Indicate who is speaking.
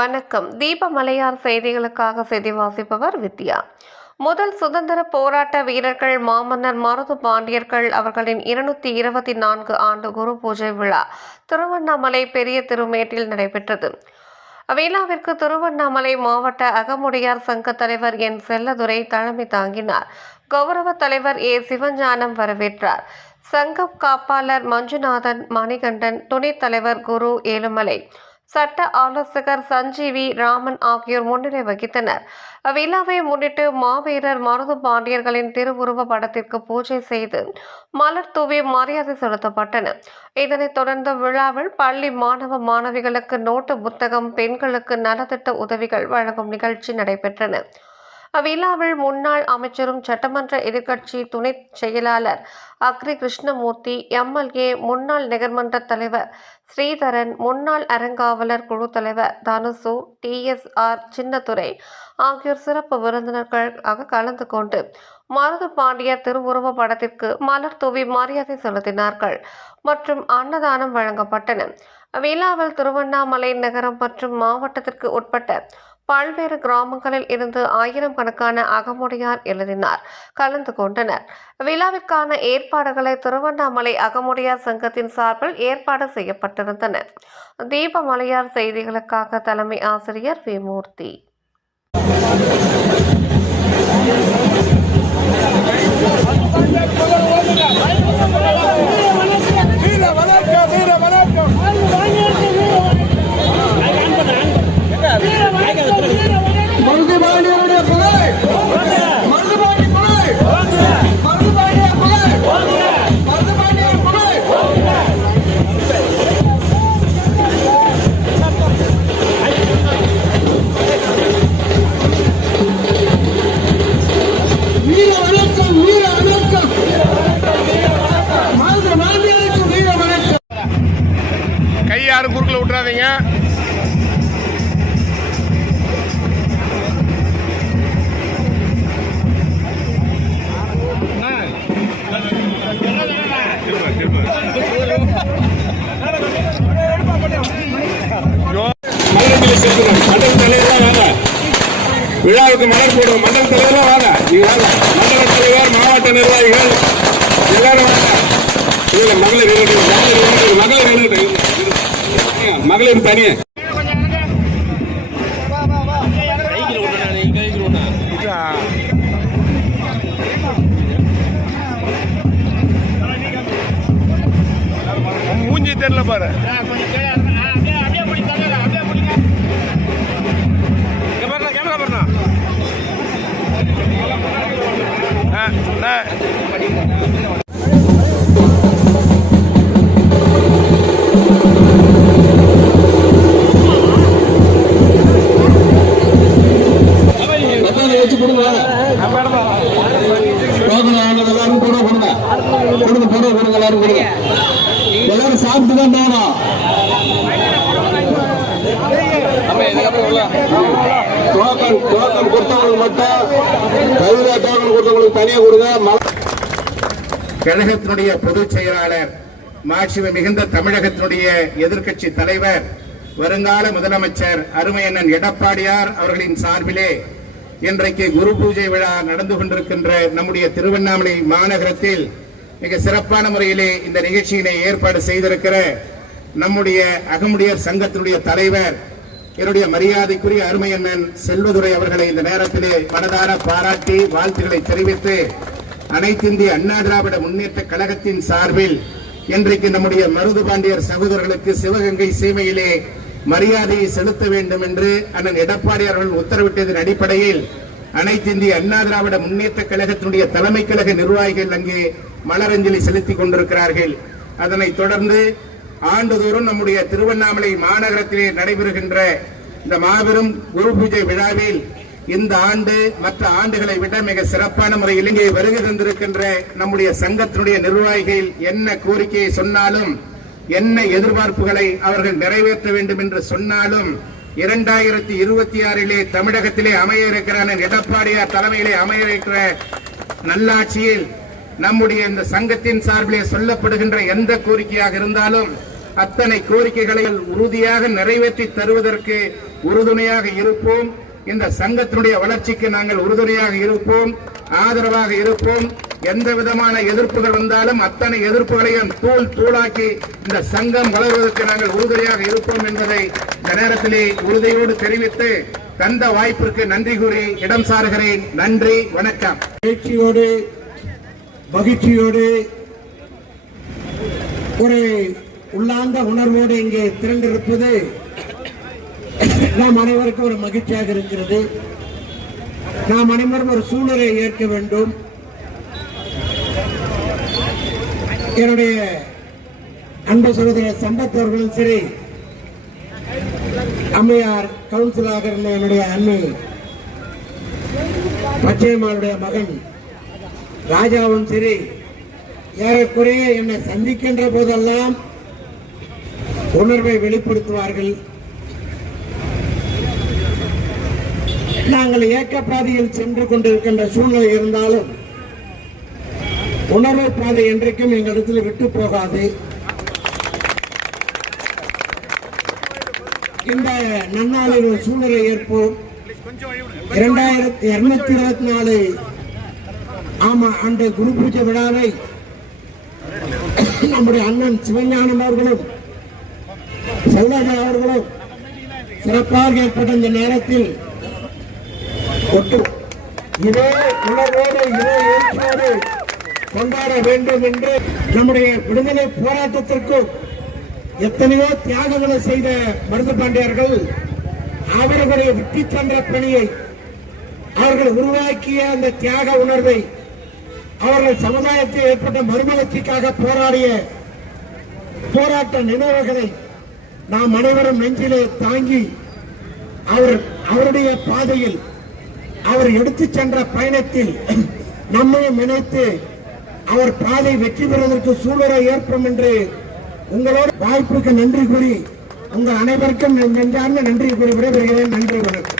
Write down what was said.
Speaker 1: வணக்கம். தீப மலையார் செய்திகளுக்காக செய்தி வாசிப்பவர் வித்யா. முதல் சுதந்திர போராட்ட வீரர்கள் மாமன்னர் மருது பாண்டியர்கள் அவர்களின் இருநூத்தி இருபத்தி நான்கு ஆண்டு குரு பூஜை விழா திருவண்ணாமலை பெரிய திருமேட்டில் நடைபெற்றது. விழாவிற்கு திருவண்ணாமலை மாவட்ட அகமுடையார் சங்க தலைவர் என். செல்லதுரை தலைமை தாங்கினார். கௌரவ தலைவர் ஏ. சிவஞானம் வரவேற்றார். சங்கம் காப்பாளர் மஞ்சுநாதன் மணிகண்டன் துணைத் தலைவர் குரு ஏழுமலை. சட்ட ஆலோசகர் சஞ்சீவி ராமன் ஆகியோர் முன்னிலை வகித்தனர். விழாவை முன்னிட்டு மாவீரர் மருது பாண்டியர்களின் திருவுருவ படத்திற்கு பூஜை செய்து மலர் தூவி மரியாதை செலுத்தப்பட்டன. இதனைத் தொடர்ந்து விழாவில் பள்ளி மாணவ மாணவிகளுக்கு நோட்டு புத்தகம் பெண்களுக்கு நலத்திட்ட உதவிகள் வழங்கும் நிகழ்ச்சி நடைபெற்றன. அவ்விழாவில் முன்னாள் அமைச்சரும் சட்டமன்ற எதிர்க்கட்சி துணை செயலாளர் அக்ரி கிருஷ்ணமூர்த்தி எம்எல்ஏ முன்னாள் நகர்மன்ற தலைவர் ஸ்ரீதரன் முன்னாள் அறங்காவலர் குழு தலைவர் தனுசு டிஎஸ்ஆர் சின்னத்துறை ஆகியோர் சிறப்பு விருந்தினர்களாக கலந்து கொண்டு மருது பாண்டியர் திருவுருவ படத்திற்கு மலர் தூவி மரியாதை செலுத்தினார்கள் மற்றும் அன்னதானம் வழங்கப்பட்டன. விழாவில் திருவண்ணாமலை நகரம் மற்றும் மாவட்டத்திற்கு உட்பட்ட பல்வேறு கிராமங்களில் இருந்து ஆயிரம் கணக்கான அகமுடையார் எழுதினார். கலந்து கொண்டனர். விழாவிற்கான ஏற்பாடுகளை திருவண்ணாமலை அகமுடையார் சங்கத்தின் சார்பில் ஏற்பாடு செய்யப்பட்டிருந்தன. தீபமலையார் செய்திகளுக்காக தலைமை ஆசிரியர் வி மூர்த்தி
Speaker 2: யாரும் குறுக்கில் விட்டுறாதீங்க. விழாவுக்கு மலர் போடுவோம். மண்டல தலைவர்லாம் வாங்க. மண்டல தலைவர் மாவட்ட நிர்வாகிகள் எல்லாரும் வாங்க. இல்ல மகளிர் இருக்கட்டும், மகளிர் இருக்கட்டும், மகளிர் இருக்கட்டும். மகளிர் தனியா மூஞ்சி தெரியல பாரு. இங்க பாருண்ணா, கேமரா பாருண்ணா.
Speaker 3: சாப்பிட்டு தான் போகணும் டோக்கன் டோக்கன் கொடுத்தவங்களுக்கு மட்டும் கையில டோக்கன் கொடுத்தவங்களுக்கு தனியா கொடுங்க. மழை
Speaker 4: கழகத்தினுடைய பொதுச் செயலாளர் மாட்சிமை மிகுந்த தமிழகத்தினுடைய எதிர்க்கட்சி தலைவர் வருங்கால முதலமைச்சர் அருமையண்ணன் எடப்பாடியார் அவர்களின் சார்பிலே இன்றைக்கு குரு பூஜை விழா நடந்து கொண்டிருக்கின்ற நம்முடைய திருவண்ணாமலை மாநகரத்தில் மிக சிறப்பான முறையிலே இந்த நிகழ்ச்சியினை ஏற்பாடு செய்திருக்கிற நம்முடைய அகமுடையர் சங்கத்தினுடைய தலைவர் என்னுடைய மரியாதைக்குரிய அருமையண்ணன் செல்வதுரை அவர்களை இந்த நேரத்திலே மனதார பாராட்டி வாழ்த்துக்களை தெரிவித்து அனைத்திந்திய அண்ணா திராவிட முன்னேற்ற கழகத்தின் சார்பில் இன்றைக்கு நம்முடைய மருது பாண்டியர் சகோதரர்களுக்கு சிவகங்கை சீமையிலே மரியாதையை செலுத்த வேண்டும் என்று அண்ணன் எடப்பாடி அவர்கள் உத்தரவிட்டதன் அடிப்படையில் அனைத்திந்திய அண்ணா திராவிட முன்னேற்ற கழகத்தினுடைய தலைமை கழக நிர்வாகிகள் அங்கே மலரஞ்சலி செலுத்திக் கொண்டிருக்கிறார்கள். அதனைத் தொடர்ந்து ஆண்டுதோறும் நம்முடைய திருவண்ணாமலை மாநகரத்திலே நடைபெறுகின்ற இந்த மாபெரும் குரு பூஜை விழாவில் இந்த ஆண்டு மற்ற ஆண்டுகளை விட மிக சிறப்பான முறையில் இங்கே வருகை தந்திருக்கின்ற நம்முடைய சங்கத்தினுடைய நிர்வாகிகள் என்ன கோரிக்கையை சொன்னாலும் என்ன எதிர்பார்ப்புகளை அவர்கள் நிறைவேற்ற வேண்டும் என்று சொன்னாலும் இரண்டாயிரத்தி இருபத்தி ஆறிலே தமிழகத்திலே அமைய இருக்கிற எடப்பாடியார் தலைமையிலே அமைய இருக்கிற நல்லாட்சியில் நம்முடைய இந்த சங்கத்தின் சார்பிலே சொல்லப்படுகின்ற எந்த கோரிக்கையாக இருந்தாலும் அத்தனை கோரிக்கைகளை உறுதியாக நிறைவேற்றி தருவதற்கு உறுதுணையாக இருப்போம். இந்த சங்கத்தினுடைய வளர்ச்சிக்கு நாங்கள் உறுதுணையாக இருப்போம். ஆதரவாக இருப்போம். எந்த விதமான எதிர்ப்புகள் வந்தாலும் அத்தனை எதிர்ப்புகளையும் தூள் தூளாக்கி இந்த சங்கம் வளர்வதற்கு நாங்கள் உறுதுணையாக இருப்போம் என்பதை இந்த நேரத்திலே உறுதியோடு தெரிவித்து தந்த வாய்ப்பிற்கு நன்றி கூறி இடம் சாருகிறேன் நன்றி வணக்கம்.
Speaker 5: மகிழ்ச்சியோடு மகிழ்ச்சியோடு ஒரு உள்ளார்ந்த உணர்வோடு இங்கே திரண்டிருப்பது நாம் அனைவருக்கும் ஒரு மகிழ்ச்சியாக இருக்கிறது. நாம் அனைவரும் ஒரு சூழலை ஏற்க வேண்டும். என்னுடைய அன்பு சகோதரர் சம்பத் அவர்களும் சரி அம்மையார் கவுன்சிலாக இருந்த என்னுடைய அன்னை பச்சையம்மாளுடைய மகன் ராஜாவும் சரி ஏறக்குறைய என்னை சந்திக்கின்ற போதெல்லாம் உணர்வை வெளிப்படுத்துவார்கள். நாங்கள் ஏக்கப்பாதையில் பாதையில் சென்று கொண்டிருக்கின்ற சூழ்நிலை இருந்தாலும் உணர்வு பாதை என்றைக்கும் எங்களிடத்தில் விட்டு போகாது. இந்த நன்னாளில் ஒரு சூழ்நிலை ஏற்போம். இரண்டாயிரத்தி இருநூத்தி இருபத்தி நாலு ஆமா அந்த குரு பூஜை விழாவை நம்முடைய அண்ணன் சிவஞானம் அவர்களும் செல்வராஜா அவர்களும் சிறப்பாக ஏற்பட்ட இந்த நேரத்தில் ஒட்டு இதே உணர்வோடு இதே கொண்டாட வேண்டும் என்று நம்முடைய விடுதலை போராட்டத்திற்கும் எத்தனையோ தியாகங்களை செய்த மருது பாண்டியர்கள் அவர்களுடைய வெற்றி சென்ற பணியை அவர்கள் உருவாக்கிய அந்த தியாக உணர்வை அவர்கள் சமுதாயத்தில் ஏற்பட்ட மறுமலர்ச்சிக்காக போராடிய போராட்ட நினைவுகளை நாம் அனைவரும் நெஞ்சிலே தாங்கி அவர் அவருடைய பாதையில் அவர் எடுத்துச் சென்ற பயணத்தில் நம்மையும் நினைத்து அவர் பாதை வெற்றி பெறுவதற்கு சூழலை ஏற்படும் என்று உங்களோட வாய்ப்புக்கு நன்றி கூறி உங்கள் அனைவருக்கும் நன்றார்ந்த நன்றி கூறி விடைபெறுகிறேன். நன்றி வணக்கம்.